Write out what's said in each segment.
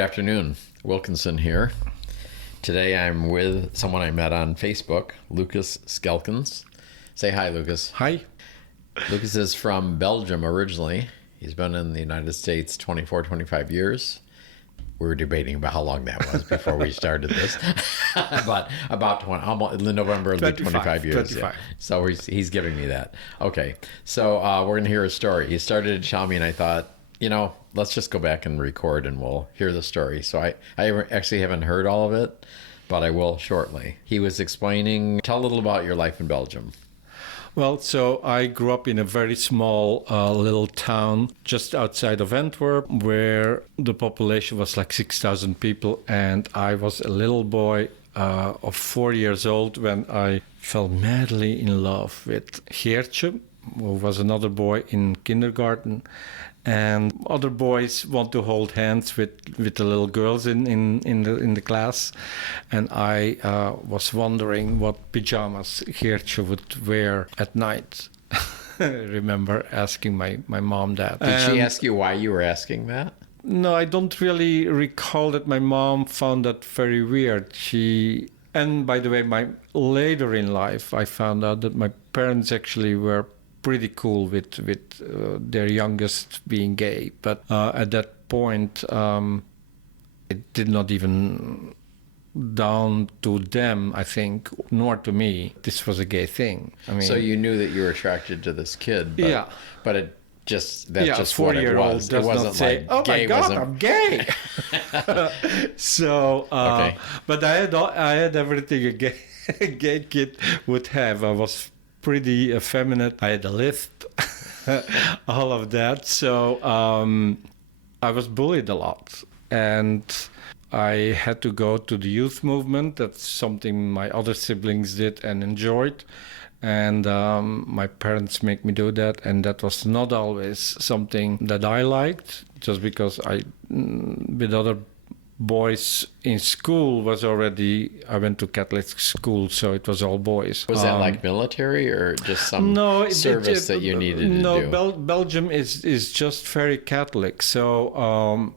afternoon. Wilkinson here. Today I'm with someone I met on Facebook, Lucas Schelkens. Say hi, Lucas. Hi. Lucas is from Belgium originally. He's been in the United States 24, 25 years. We were debating about how long that was before we started this. But about 20, almost in November, 25 years. 25. Yeah. So he's giving me that. Okay. So we're going to hear his story. He started to tell me, and I thought, let's just go back and record and we'll hear the story. So I actually haven't heard all of it, but I will shortly. He was explaining, tell a little about your life in Belgium. Well, so I grew up in a very small little town just outside of Antwerp where the population was like 6,000 people. And I was a little boy of 4 years old when I fell madly in love with Geertje, who was another boy in kindergarten. And other boys want to hold hands with the little girls in the class, and I was wondering what pajamas Geertje would wear at night. I remember asking my mom that. Did she ask you why you were asking that? No, I don't really recall that my mom found that very weird. And by the way, later in life, I found out that my parents actually were pretty cool with their youngest being gay, but at that point it did not even down to them, I think, nor to me. This was a gay thing. I mean, so you knew that you were attracted to this kid, but, yeah, but it just that's just what it 4-year-old was. does It wasn't not say, like "Oh gay my God, wasn't... I'm gay." So, okay. But I had everything a gay kid would have. I was pretty effeminate. I had a lisp, all of that. So I was bullied a lot. And I had to go to the youth movement. That's something my other siblings did and enjoyed. And my parents make me do that. And that was not always something that I liked, just because with other boys in school I went to Catholic school, so it was all boys. Was that like military or just some service that you needed to do? No, Belgium is just very Catholic. So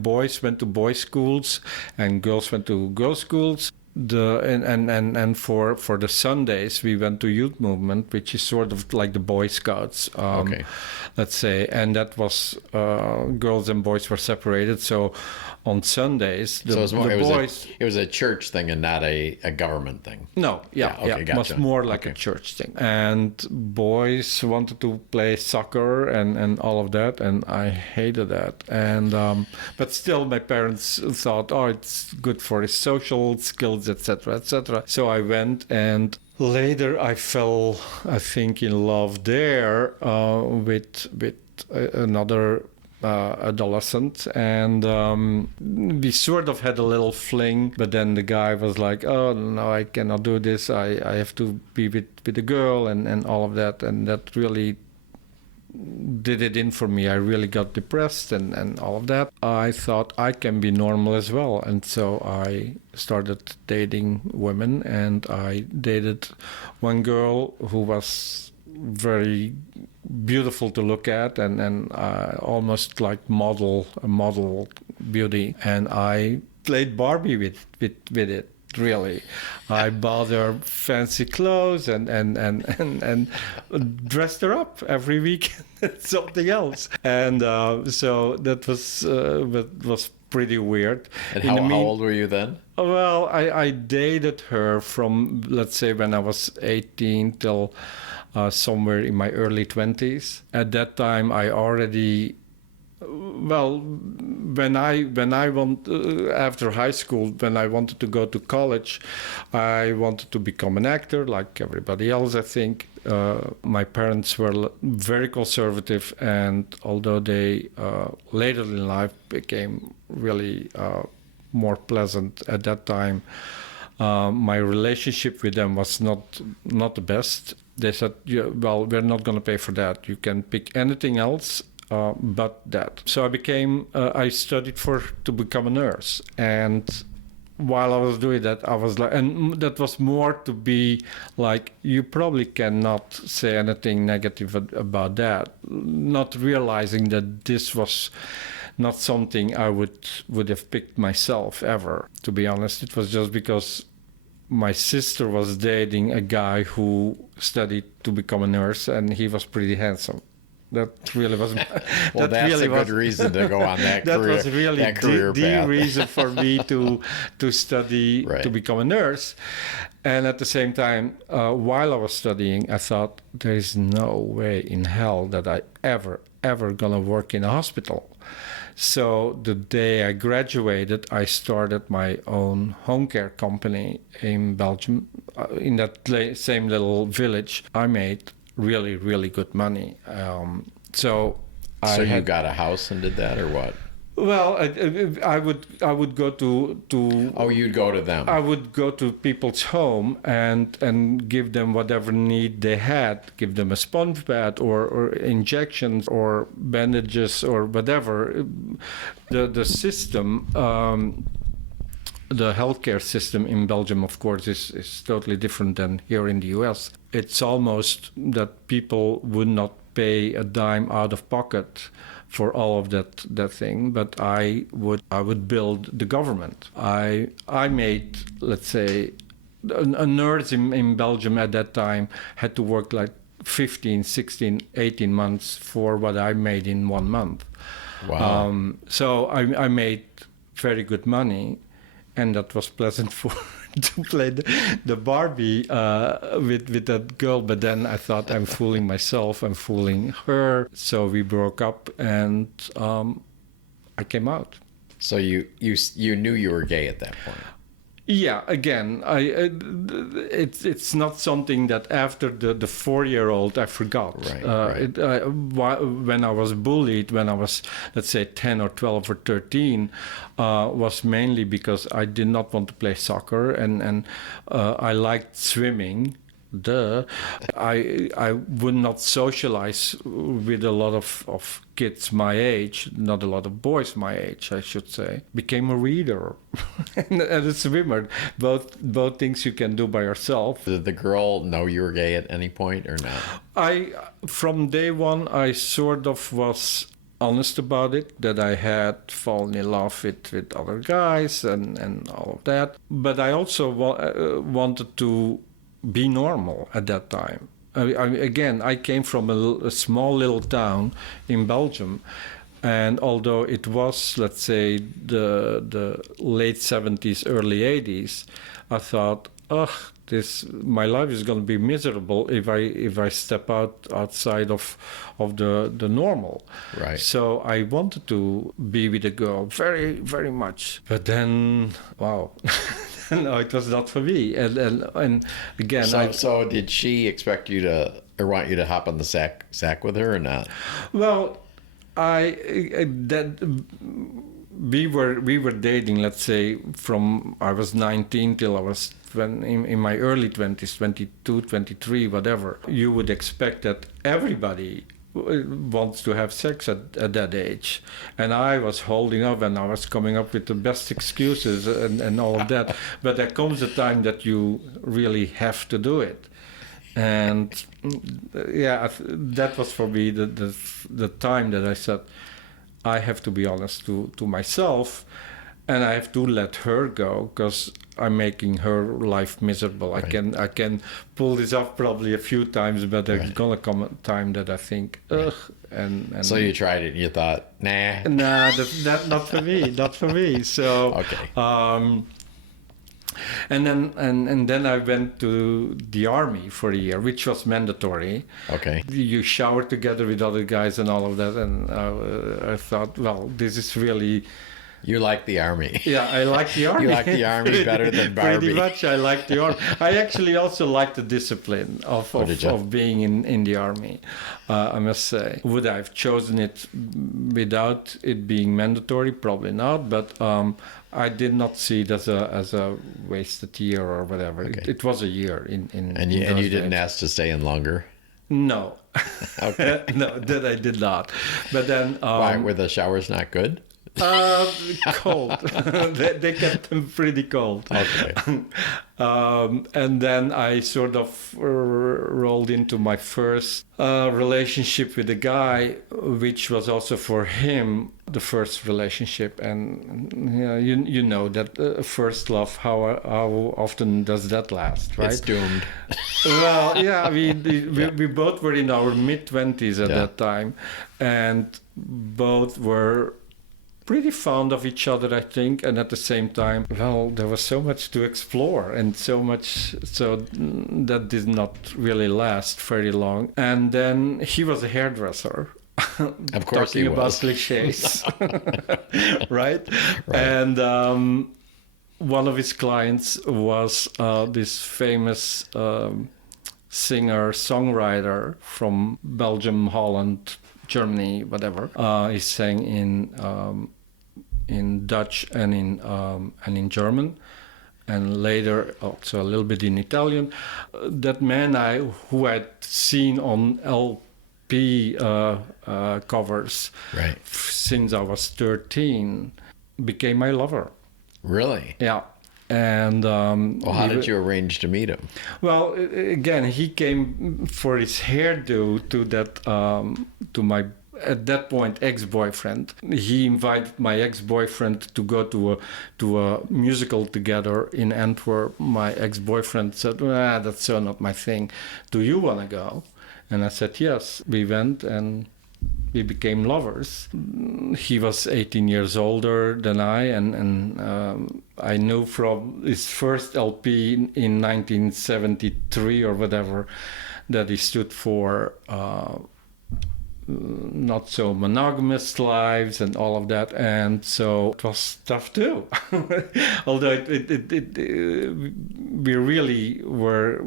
boys went to boys' schools and girls went to girls' schools. And for the Sundays we went to youth movement, which is sort of like the Boy Scouts, let's say, and that was girls and boys were separated. So on Sundays, it was a church thing and not a government thing. No, okay, it gotcha. was more like a church thing. And boys wanted to play soccer and all of that, and I hated that. And but still, my parents thought, oh, it's good for his social skills, etc., etc. So I went, and later I fell, I think, in love there with another adolescent, and we sort of had a little fling, but then the guy was like, oh no, I cannot do this, I have to be with a girl and all of that, and that really did it in for me. I really got depressed and all of that. I thought I can be normal as well, and so I started dating women, and I dated one girl who was very beautiful to look at and almost like model beauty, and I played Barbie with it. Really, I bought her fancy clothes and dressed her up every week. Something else, and so that was pretty weird. And how old were you then? Well, I dated her from, let's say, when I was 18 till somewhere in my early 20s. At that time, I already, when I after high school, when I wanted to go to college, I wanted to become an actor like everybody else, I think. My parents were very conservative, and although they later in life became really more pleasant, at that time my relationship with them was not the best. They said, well, we're not going to pay for that. You can pick anything else but that. So I studied to become a nurse. And while I was doing that, I was like, and that was more to be like, you probably cannot say anything negative about that, not realizing that this was not something I would have picked myself ever. To be honest, it was just because my sister was dating a guy who studied to become a nurse, and he was pretty handsome. That really was. Well, that's really a good reason to go on that that career. was really that career the path. reason for me to study Right. to become a nurse. And at the same time, while I was studying, I thought there is no way in hell that I ever gonna work in a hospital. So the day I graduated, I started my own home care company in Belgium, in that same little village. I made really good money. So you got a house and did that, or what? Well, I would go to Oh, you'd go to them. I would go to people's home and give them whatever need they had, give them a sponge bath or injections or bandages or whatever. The system, the healthcare system in Belgium, of course, is totally different than here in the US. It's almost that people would not pay a dime out of pocket for all of that thing, but I would build the government. I made, let's say, a nurse in Belgium at that time had to work like 15, 16, 18 months for what I made in 1 month. Wow. So I made very good money, and that was pleasant for to play the Barbie with that girl. But then I thought, I'm fooling myself, I'm fooling her. So we broke up, and I came out. So you knew you were gay at that point. Yeah, again, it's not something that after the 4-year-old I forgot. Right. When I was bullied, when I was, let's say, 10 or 12 or 13, was mainly because I did not want to play soccer, and I liked swimming. I would not socialize with a lot of kids my age, not a lot of boys my age, I should say. Became a reader and a swimmer. Both things you can do by yourself. Did the girl know you were gay at any point or not? From day one, I sort of was honest about it, that I had fallen in love with other guys and all of that. But I also wanted to be normal at that time. I came from a small little town in Belgium, and although it was, let's say, the late 70s, early 80s, I thought, my life is going to be miserable if I step outside of the normal. Right. So I wanted to be with a girl very, very much. But then, wow. No, it was not for me. And again, so did she expect you to, or want you to hop on the sack with her or not? Well, we were dating, let's say, from I was 19 till I was in my early 20s, 22, 23, whatever. You would expect that everybody wants to have sex at that age, and I was holding up and I was coming up with the best excuses and all of that. But there comes a time that you really have to do it, and yeah, that was for me the time that I said, I have to be honest to myself, and I have to let her go, because I'm making her life miserable. Right. I can pull this off probably a few times, but there's gonna come a time that I think, ugh. And so you tried it and you thought, nah, that not for me, not for me. So okay. And then I went to the army for a year, which was mandatory. Okay. You shower together with other guys and all of that, and I thought, well, this is really. You like the army. Yeah, I like the army. You like the army better than Barbie. Pretty much, I like the army. I actually also like the discipline of being in the army, I must say. Would I have chosen it without it being mandatory? Probably not, but I did not see it as a wasted year or whatever. Okay. It was a year in And you didn't ask to stay in longer? No. Okay. No, that I did not. But then... Why, were the showers not good? Cold. They kept them pretty cold. Okay. And then I sort of rolled into my first relationship with a guy, which was also for him the first relationship. And you know that first love, how often does that last, right? It's doomed. Well, yeah, we both were in our mid-20s at that time, and both were pretty fond of each other, I think, and at the same time, well, there was so much to explore and so much, so that did not really last very long. And then he was a hairdresser. Of course talking he about was. cliches, right? And one of his clients was this famous singer-songwriter from Belgium, Holland, Germany, whatever. He sang in Dutch and in German, and later also a little bit in Italian. That man who I'd seen on LP covers since I was 13 became my lover. Really? Yeah. And well, how did you arrange to meet him? Well, again, he came for his hairdo to that to my at that point ex-boyfriend. He invited my ex-boyfriend to go to a musical together in Antwerp. My ex-boyfriend said, "That's so not my thing. Do you want to go?" And I said yes. We went and we became lovers. He was 18 years older than I, and I knew from his first LP in 1973 or whatever that he stood for not so monogamous lives and all of that, and so it was tough too. Although we really were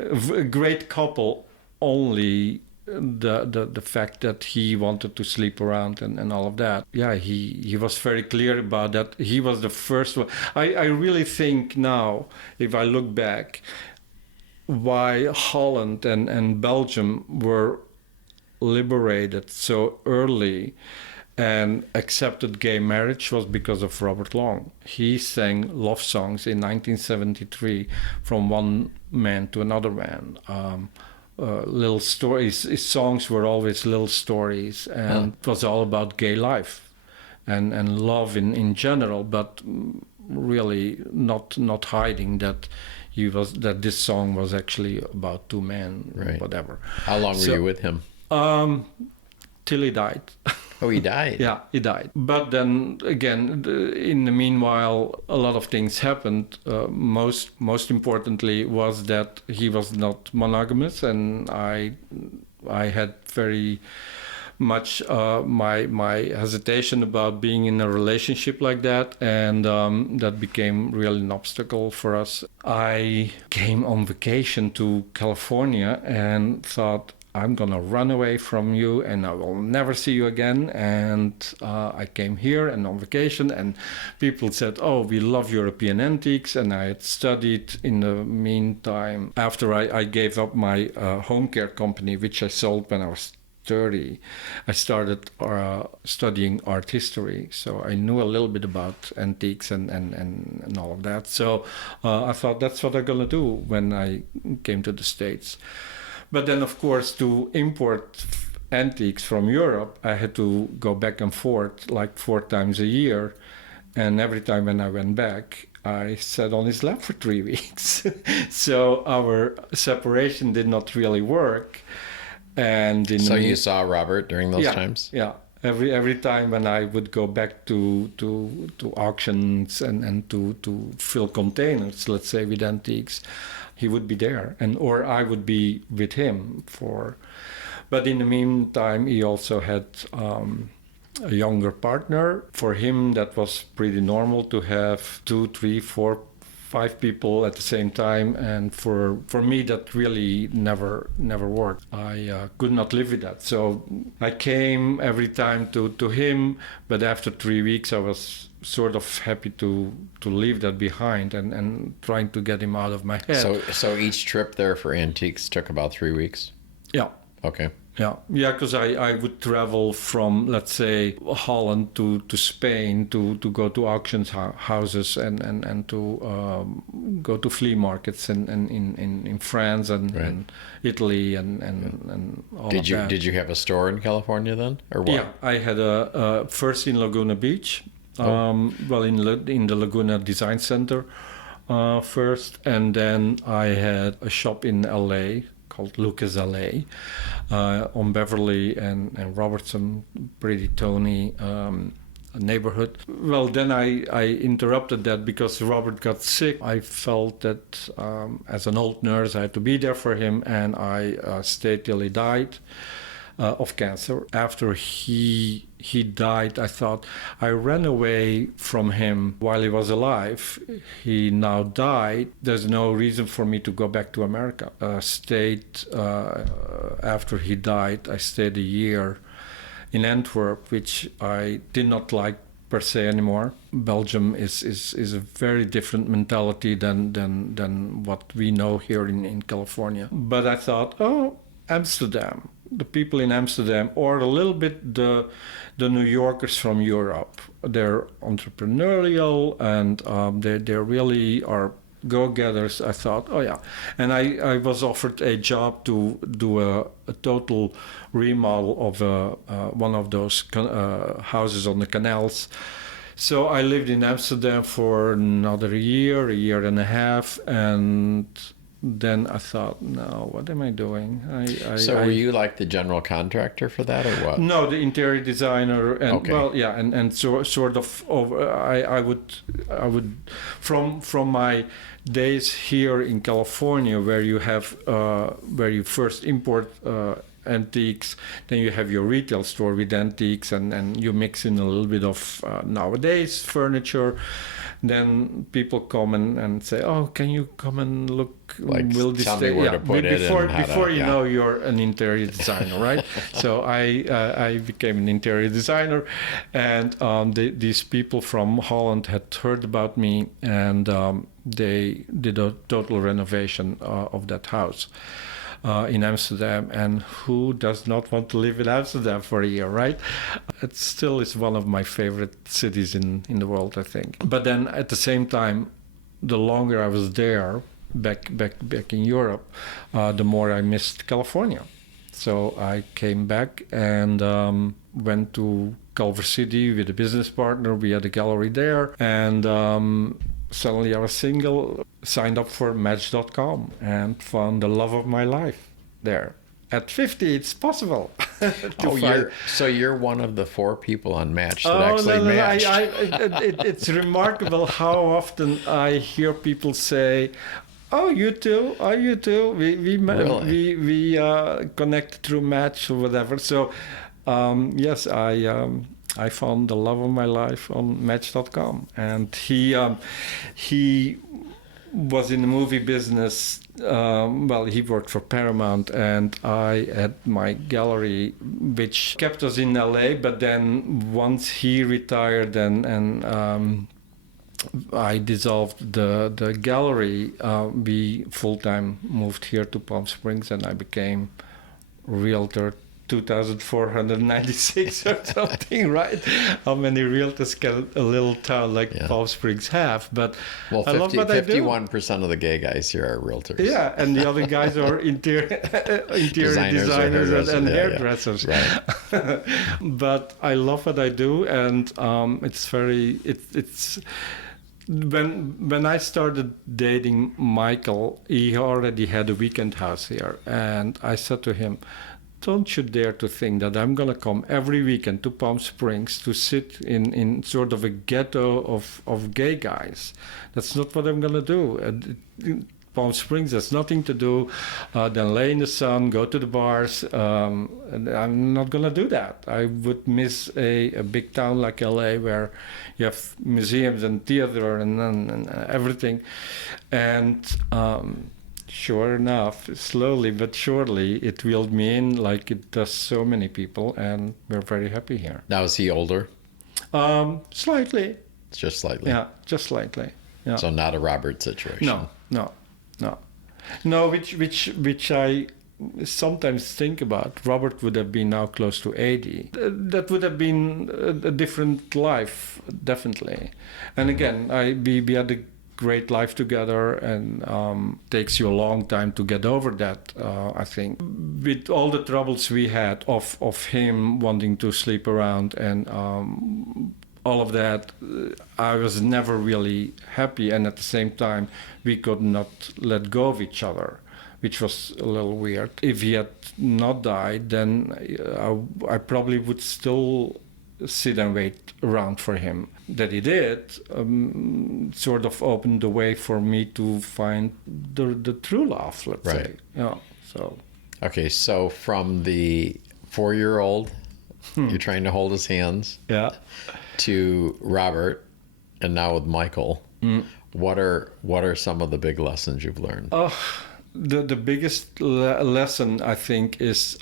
a great couple, only the fact that he wanted to sleep around and all of that. Yeah, he was very clear about that. He was the first one. I really think now, if I look back, why Holland and Belgium were liberated so early and accepted gay marriage was because of Robert Long. He sang love songs in 1973 from one man to another man. Little stories. His songs were always little stories, and it was all about gay life and love in general, but really not hiding that this song was actually about two men, whatever. How long were you with him? Till he died. Oh, he died? Yeah, he died. But then again, in the meanwhile, a lot of things happened. Most importantly was that he was not monogamous, and I had very much my hesitation about being in a relationship like that, and that became really an obstacle for us. I came on vacation to California and thought, I'm gonna run away from you and I will never see you again. And I came here and on vacation, and people said, oh, we love European antiques. And I had studied in the meantime, after I gave up my home care company, which I sold when I was 30, I started studying art history. So I knew a little bit about antiques and all of that. So I thought that's what I'm gonna do when I came to the States. But then, of course, to import antiques from Europe, I had to go back and forth like 4 times a year. And every time when I went back, I sat on his lap for 3 weeks. So our separation did not really work. And so you saw Robert during those times? Yeah. Every time when I would go back to auctions and to fill containers, let's say, with antiques, he would be there, or I would be with him for. But in the meantime, he also had a younger partner. For him, that was pretty normal to have 2, 3, 4, 5 people at the same time, and for me that really never worked. I could not live with that, so I came every time to him, but after 3 weeks I was sort of happy to leave that behind and trying to get him out of my head. So each trip there for antiques took about 3 weeks? Yeah. Okay. Yeah, because I would travel from, let's say, Holland to Spain to go to auctions houses and to go to flea markets in France and Italy and all Did of you that. did you have a store in California then, or what? Yeah, I had a first in Laguna Beach, well in the Laguna Design Center first, and then I had a shop in LA called Lucas LA on Beverly and Robertson, pretty Tony neighborhood. Well, then I interrupted that because Robert got sick. I felt that as an old nurse I had to be there for him, and I stayed till he died of cancer. After he died, I thought I ran away from him while he was alive. He now died. There's no reason for me to go back to America. Stayed after he died. I stayed a year in Antwerp, which I did not like per se anymore. Belgium is a very different mentality than what we know here in California. But I thought, oh, Amsterdam. The people in Amsterdam, or a little bit the New Yorkers from Europe. They're entrepreneurial and they really are go-getters. I thought, oh yeah. And I was offered a job to do a total remodel of one of those houses on the canals. So I lived in Amsterdam for another year and a half, and then I thought, no, what am I doing? So were you like the general contractor for that, or what? No, the interior designer, and Okay. well, yeah, and so sort of. I would from my days here in California, where you have where you first import antiques, then you have your retail store with antiques, and you mix in a little bit of nowadays furniture. Then people come and say, "Oh, can you come and look? Like, Will this tell me stay?" where to put it before and how to- before you yeah. know you're an interior designer, right? So I became an interior designer, and these people from Holland had heard about me, and they did a total renovation of that house. In Amsterdam, and who does not want to live in Amsterdam for a year, right? It still is one of my favorite cities in the world, I think. But then at the same time, the longer I was there, back in Europe, the more I missed California. So I came back and went to Culver City with a business partner. We had a gallery there, and suddenly I was single, signed up for Match.com, and found the love of my life there. At 50, it's possible. You're one of the 4 people on Match that actually no. matched. It's remarkable how often I hear people say, "Oh, you too? Oh, you too? Really? We connect through Match or whatever." So, yes, I found the love of my life on Match.com, and he was in the movie business. Well, he worked for Paramount, and I had my gallery, which kept us in LA. But then once he retired and I dissolved the gallery, we full-time moved here to Palm Springs, and I became realtor 2,496 or something, right? How many realtors can a little town like Palm Springs have? But Well, I love what I do. 51% of the gay guys here are realtors. Yeah, and the other guys are interior designers and hairdressers. Right. But I love what I do, and it's when I started dating Michael, he already had a weekend house here, and I said to him, "Don't you dare to think that I'm going to come every weekend to Palm Springs to sit in sort of a ghetto of gay guys. That's not what I'm going to do. Palm Springs has nothing to do than lay in the sun, go to the bars. And I'm not going to do that. I would miss a big town like LA, where you have museums and theater and everything. And sure enough, slowly but surely, it wheeled me in like it does so many people, and we're very happy here. Now, is he older? Slightly. Just slightly. Yeah, just slightly. Yeah. So not a Robert situation. No, which sometimes think about, Robert would have been now close to 80. That would have been a different life, definitely. And again, we had a great life together, and takes you a long time to get over that, I think. With all the troubles we had of him wanting to sleep around and all of that, I was never really happy, and at the same time, we could not let go of each other, which was a little weird. If he had not died, then I probably would still sit and wait around for him. That he did sort of opened the way for me to find the true love, let's say. Yeah. So. Okay, so from the 4-year-old, you're trying to hold his hands. Yeah. To Robert, and now with Michael. What are some of the big lessons you've learned? The biggest lesson, I think, is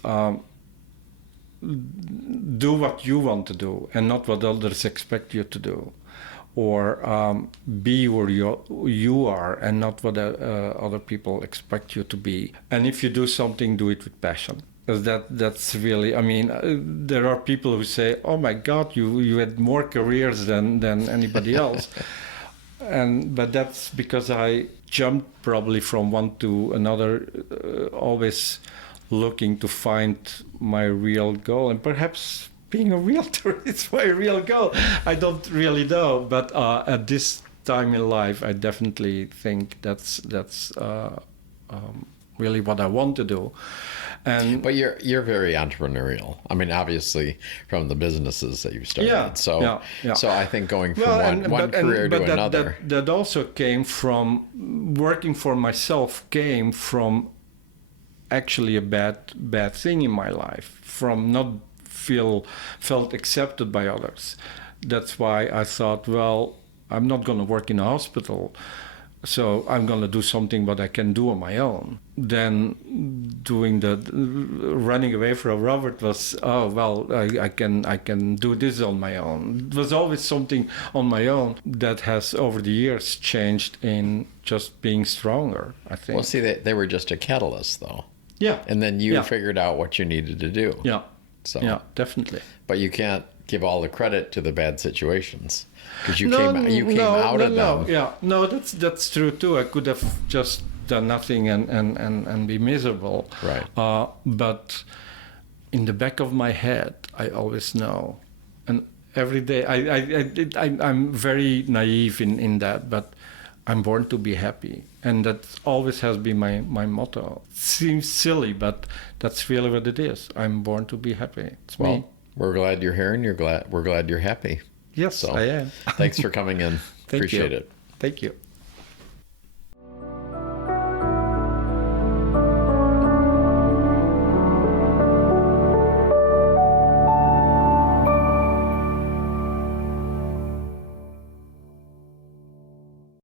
do what you want to do and not what others expect you to do, or be where you are and not what other people expect you to be. And if you do something, do it with passion. Because that's really, I mean, there are people who say, oh my God, you had more careers than anybody else. But that's because I jumped probably from one to another, always looking to find my real goal. And perhaps being a realtor is my real goal. I don't really know. But at this time in life, I definitely think that's really what I want to do. But you're very entrepreneurial. I mean, obviously, from the businesses that you started. Yeah. So I think going from one career to another. That also came from working for myself. Came from actually a bad thing in my life. From not felt accepted by others. That's why I thought, well, I'm not going to work in a hospital. So I'm going to do something what I can do on my own. Then doing running away from Robert was, oh, well, I can do this on my own. It was always something on my own that has over the years changed in just being stronger, I think. Well, see, they were just a catalyst, though. Yeah. And then you figured out what you needed to do. Yeah. So. Yeah, definitely. But you can't give all the credit to the bad situations. Because you came out of them. Yeah, no, that's true too. I could have just done nothing and be miserable. Right. But in the back of my head, I always know, and every day I'm very naive in that, but I'm born to be happy, and that always has been my motto. It seems silly, but that's really what it is. I'm born to be happy. It's me. We're glad you're here, and we're glad you're happy. Yes, I am. Thanks for coming in. Appreciate it. Thank you.